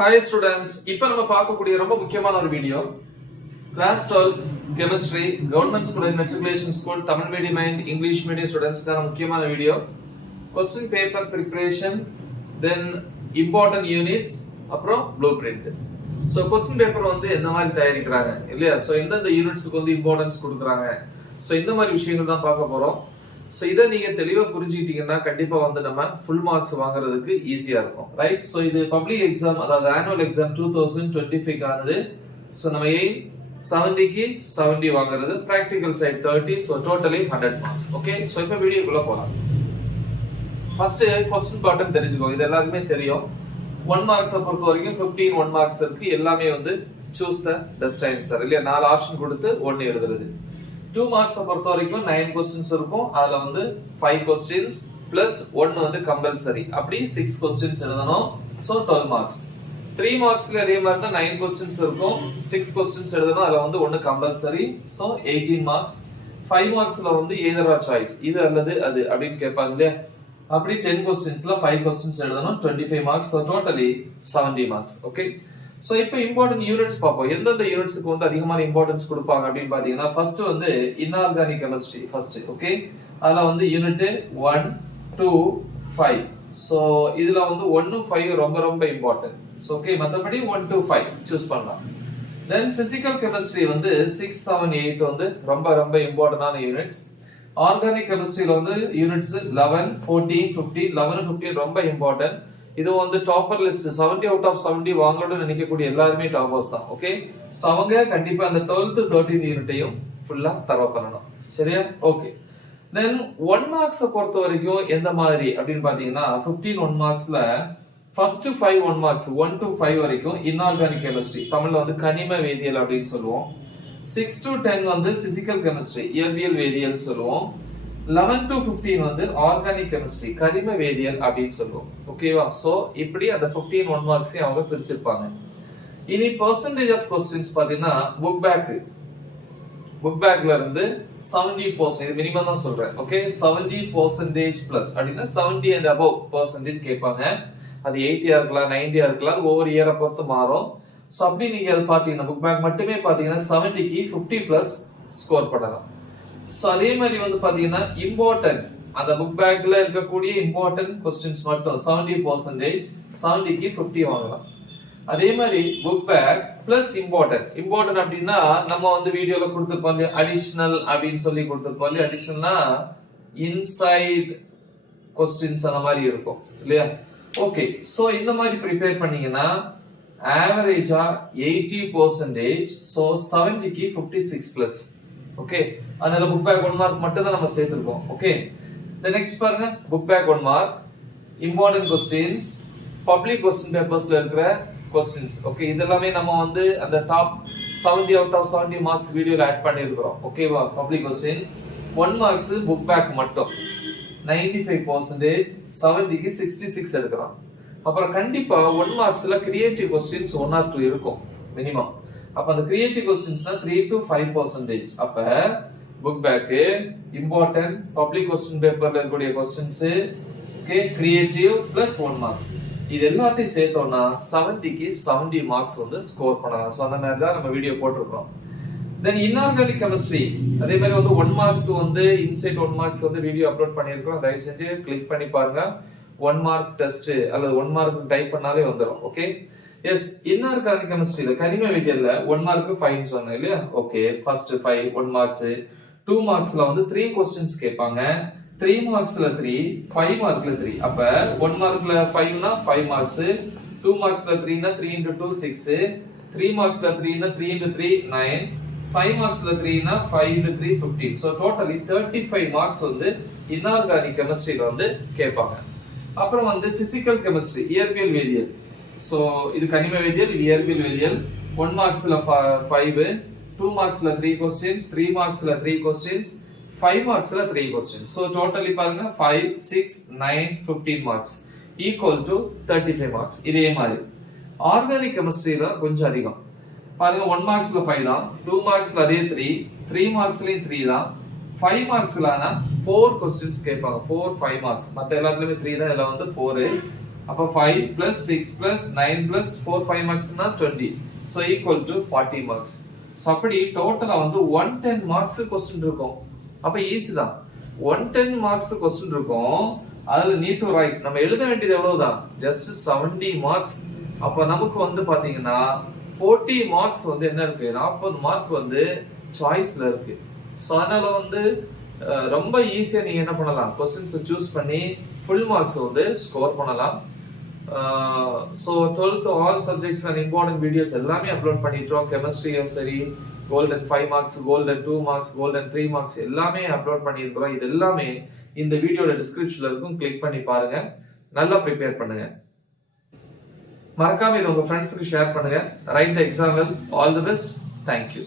Hi students, இப்போ நம்ம பார்க்கக்கூடிய ரொம்ப முக்கியமான ஒரு video class 12 chemistry government student matriculation school Tamil medium and English medium ஸ்டூடெண்ட்ஸ்க்கான முக்கியமான video. Question paper preparation, then important units, அப்புறம் blue print. So question paper வந்து எந்த மாதிரி தயாரிக்கிறாங்க இல்லையா, ஸோ எந்தெந்த யூனிட்ஸுக்கு வந்து இம்பார்ட்டன்ஸ் கொடுக்குறாங்க, ஸோ இந்த மாதிரி விஷயங்கள் தான் பார்க்க போறோம். ஸோ இதை நீங்க தெளிவா புரிஞ்சுக்கிட்டீங்கன்னா கண்டிப்பா வந்து நம்ம ஃபுல் மார்க்ஸ் வாங்குறதுக்கு ஈஸியா இருக்கும், ரைட்? ஸோ இது பப்ளிக் எக்ஸாம், அதாவது ஆனுவல் எக்ஸாம் 2025 ஆனது. ஸோ நம்ம எய்ம் 70க்கு 70 வாங்குறது, practical side 30, so totally 100 marks. Okay, so இப்போ வீடியோக்குள்ள போலாம். ஃபர்ஸ்ட் கொஸ்டின் பேட்டர்ன் தெரிஞ்சுக்கோ, இது எல்லாருக்குமே தெரியும். 1 மார்க்ஸை பொறுத்த வரைக்கும் 15 1 மார்க்ஸ் இருக்கு. எல்லாமே வந்து சூஸ் த பெஸ்ட் ஆன்சர் இல்லையா, 4 ஆப்ஷன் கொடுத்து 1 எழுதுறது. 2 மார்க்ஸை பொறுத்த வரைக்கும் 9 கொஸ்டின்ஸ் இருக்கும். அதுல வந்து 5 கொஸ்டின்ஸ் பிளஸ் 1 வந்து கம்பல்சரி, அப்படி 6 கொஸ்டின்ஸ் எழுதணும். So 12 marks. 3 மார்க்ஸ்ல அதே மாதிரி தான் 9 கொஸ்டின்ஸ் இருக்கும், 6 கொஸ்டின்ஸ் எழுதணும். அதுல வந்து 1 கம்பல்சரி, ஸோ 18 மார்க்ஸ். 5 மார்க்ஸ்ல வந்து எய்தர் ஆர் சாய்ஸ், இது அல்லது அது அப்படின்னு கேட்பாங்க இல்லையா, அப்படி 10 கொஸ்டின்ஸ்ல 5 கொஸ்டின்ஸ் எழுதணும், 25 marks. So totally 70 marks. Okay, so இப்போ இம்பார்ட்டன்ட் யூனிட்ஸ் பார்ப்போம். எந்தெந்த யூனிட்ஸ்க்கு வந்து அதிகமான இம்பார்ட்டன்ஸ் கொடுப்பாங்க அப்படின்னு பாத்தீங்கன்னா, ஃபர்ஸ்ட் வந்து இன்ஆர்கானிக் கெமிஸ்ட்ரி ஃபர்ஸ்ட். ஓகே, அதுல வந்து யூனிட் 1 2 5. சோ இதுல வந்து 1 5 ரொம்ப ரொம்ப இம்பார்ட்டன்ட். சோ ஓகே, மத்தபடி 1 2 5 சூஸ் பண்ணலாம். தென் பிசிக்கல் கெமிஸ்ட்ரி வந்து 6 7 8 வந்து ரொம்ப ரொம்ப இம்பார்ட்டன்டான யூனிட்ஸ். ஆர்கானிக் கெமிஸ்ட்ரியில வந்து யூனிட்ஸ் 11 14 15. 11 15 ரொம்ப இம்பார்ட்டன்ட். இது வந்து டாப்பர் லிஸ்ட் 70 அவுட் ஆஃப் 70 வாங்கணும்னு நினைக்கக்கூடிய எல்லாருமே டாப்பர்ஸ் தான். ஓகே, சோ அவங்க கண்டிப்பா அந்த 12th 13 யூனிட்டையும் ஃபுல்லா தரவு பண்ணணும், சரியா? ஓகே, தென் 1 மார்க்ஸ் பொறுத்த வரைக்கும் எந்த மாதிரி அப்படின்னு பாத்தீங்கன்னா, 15 1 மார்க்ஸ்ல ஃபர்ஸ்ட் 5 1 மார்க்ஸ் 1 to 5 வரைக்கும் இன்ஆர்கானிக் கெமிஸ்ட்ரி, தமிழ்ல வந்து கனிம வேதியியல் அப்படின்னு சொல்லுவோம். 6 to 10 வந்து பிசிக்கல் கெமிஸ்ட்ரி, இயற்பியல் வேதியியல் சொல்லுவோம். 11 to 15 வந்து ஆர்கானிக் கெமிஸ்ட்ரி, கரிம வேதியியல் அப்படின்னு சொல்லுவோம். ஓகேவா? சோ இப்படி அந்த 15 1 மார்க்ஸையும் அவங்க பிரிச்சிருப்பாங்க. இனி பெர்சன்டேஜ் ஆஃப் क्वेश्चंस பாத்தீங்கன்னா, புக் பேக்ல இருந்து 70%, இது மினிமம் தான் சொல்றேன். ஓகே, 70% பிளஸ் அப்படின்னா 70 and above percentage கேட்பாங்க. அது 80 இருக்கலாம் 90 இருக்கலாம், ஒவ்வொரு இயரை பொறுத்து மாறும். சோ அப்படி நீங்க அது பாத்தீங்கன்னா புக் பேக் மட்டுமே பாத்தீங்கன்னா 70க்கு 50 பிளஸ் ஸ்கோர் பண்ணலாம். சோ அதே மாதிரி வந்து பாத்தீங்கன்னா இம்பார்ட்டன்ட், அந்த புக் பேக்ல இருக்கக்கூடிய இம்பார்ட்டன்ட் क्वेश्चंस மட்டும் 70%, 70க்கு 50 வாங்கலாம். அதே மாதிரி புக் பேக் பிளஸ் இம்பார்ட்டன்ட் அப்படின்னா நம்ம வந்து வீடியோல கொடுத்திருப்போம் அடிஷனல் அப்படின்னு சொல்லி கொடுத்திருப்போம். அடிஷனல்னா இன்சைட் क्वेश्चंस அந்த மாதிரி இருக்கும் இல்லையா? ஓகே, சோ இந்த மாதிரி ப்ரிப்பேர் பண்ணீங்கன்னா ஆவரேஜா 80%, சோ 70க்கு 56 பிளஸ். ஓகே, அதனால புக் பேக் 1 மார்க் மட்டும் தான் நம்ம சேர்த்திருக்கோம். ஓகே, the next பாருங்க, book back 1 mark, important questions, public question பேப்பர்ஸ்ல இருக்கிற क्वेश्चंस. ஓகே, இதெல்லாமே நம்ம வந்து அந்த டாப் 70 அவுட் ஆஃப் 70 மார்க்ஸ் வீடியோல ஆட் பண்ணியிருக்கிறோம். ஓகேவா? Public questions 1 marks book back மட்டும் 95%, 70க்கு 66 எடுக்கலாம். அப்புறம் கண்டிப்பா 1 மார்க்ஸ்ல கிரியேட்டிவ் क्वेश्चंस 1 or 2 இருக்கும் மினிமம். அப்ப அந்த கிரியேட்டிவ் क्वेश्चंसனா 3 to 5%. அப்ப book back, important, public question பேப்பர்ல இருக்கக்கூடிய questions, okay, creative plus 1 marks, இது எல்லாத்தையும் சேர்த்தோம்னா 70க்கு 70 மார்க்ஸ் வந்து ஸ்கோர் பண்ணலாம். சோ அந்த மாதிரி தான் நம்ம வீடியோ போட்டுருக்கோம். தென் இன்ஆர்கானிக் கெமிஸ்ட்ரி அதே மாதிரி வந்து 1 மார்க்ஸ் வந்து இன்சைட் 1 மார்க்ஸ் வந்து வீடியோ அப்லோட் பண்ணியிருக்கோம். தயவு செஞ்சு கிளிக் பண்ணி பாருங்க. 1 மார்க் டெஸ்ட் அல்லது 1 மார்க் டைப் பண்ணாலே வந்துடும். ஓகே, எஸ், இன்ஆர்கானிக் கெமிஸ்ட்ரியில கனிம வேதியியல்ல 1 மார்க் 5 சொன்னேன் இல்லையா? Okay, first 5 1 marks. 2 மார்க்ஸ்ல வந்து 3 क्वेश्चंस கேட்பாங்க. 3 மார்க்ஸ்ல 3, 5 மார்க்ல 3. அப்ப 1 மார்க்ல 5 னா 5 மார்க்ஸ், 2 மார்க்ஸ்ல 3 னா 3 into 2 6, 3 மார்க்ஸ்ல 3 னா 3 into 3 9, 5 மார்க்ஸ்ல 3 னா 5 into 3 15. சோ டோட்டலி 35 மார்க்ஸ் வந்து இன்ஆர்கானிக் கெமிஸ்ட்ரியில வந்து கேட்பாங்க. அப்புறம் வந்து பிசிக்கல் கெமிஸ்ட்ரி, இயற்பியல் வேதியியல். சோ இது கனிம வேதியியல், இது இயற்பியல் வேதியியல். 1 மார்க்ஸ்ல 5, 2 மார்க்ஸ்ல 3 questions, 3 மார்க்ஸ்ல 3 questions, 5 மார்க்ஸ்ல 3 questions. So totally பாருங்க 5 6 9 15 மார்க்ஸ் ஈக்குவல் டு 35 மார்க்ஸ். இதே மாதிரி ஆர்கானிக் கெமிஸ்ட்ரியில கொஞ்சம் அதிகம் பாருங்க. 1 மார்க்ஸ்ல 5 தான், 2 மார்க்ஸ்ல அதே 3, 3 மார்க்ஸ்லயும் 3 தான், 5 மார்க்ஸ்ல 4 क्वेश्चंस கேட்பாங்க. 4 5 மார்க்ஸ், மத்த எல்லாத்துலயுமே 3 தான், இதுல வந்து 4. அப்ப 5 plus 6 plus 9 plus 4 5 marks னா 20. So equal to 40 marks. So அப்படி டோட்டலா வந்து 110 மார்க்ஸ் क्वेश्चन இருக்கும். அப்ப ஈஸி தான். 110 மார்க்ஸ் क्वेश्चन இருக்கும். அதுல நீட் டு ரைட் நம்ம எழுத வேண்டியது எவ்வளவுதான்? Just 70 marks. அப்ப நமக்கு வந்து பாத்தீங்கன்னா 40 மார்க்ஸ் வந்து என்ன இருக்கு? 40 மார்க் வந்து சாய்ஸ்ல இருக்கு. சோ அதனால வந்து ரொம்ப ஈஸியா நீங்க என்ன பண்ணலாம்? क्वेश्चंस சூஸ் பண்ணி ஃபுல் மார்க்ஸ் வந்து ஸ்கோர் பண்ணலாம். So 12th all subjects and important videos எல்லாமே அப்லோட் பண்ணிட்டோம். கெமிஸ்ட்ரியும் சரி, golden 5 marks, golden 2 marks, golden 3 marks எல்லாமே அப்லோட் பண்ணியிருக்கிறோம். இது எல்லாமே இந்த வீடியோட டிஸ்கிரிப்ஷன்ல இருக்கும், கிளிக் பண்ணி பாருங்க. நல்லா ப்ரிப்பேர் பண்ணுங்க. மறக்காம இது உங்க ஃப்ரெண்ட்ஸுக்கு ஷேர் பண்ணுங்க. Right the exam well. All the best. Thank you.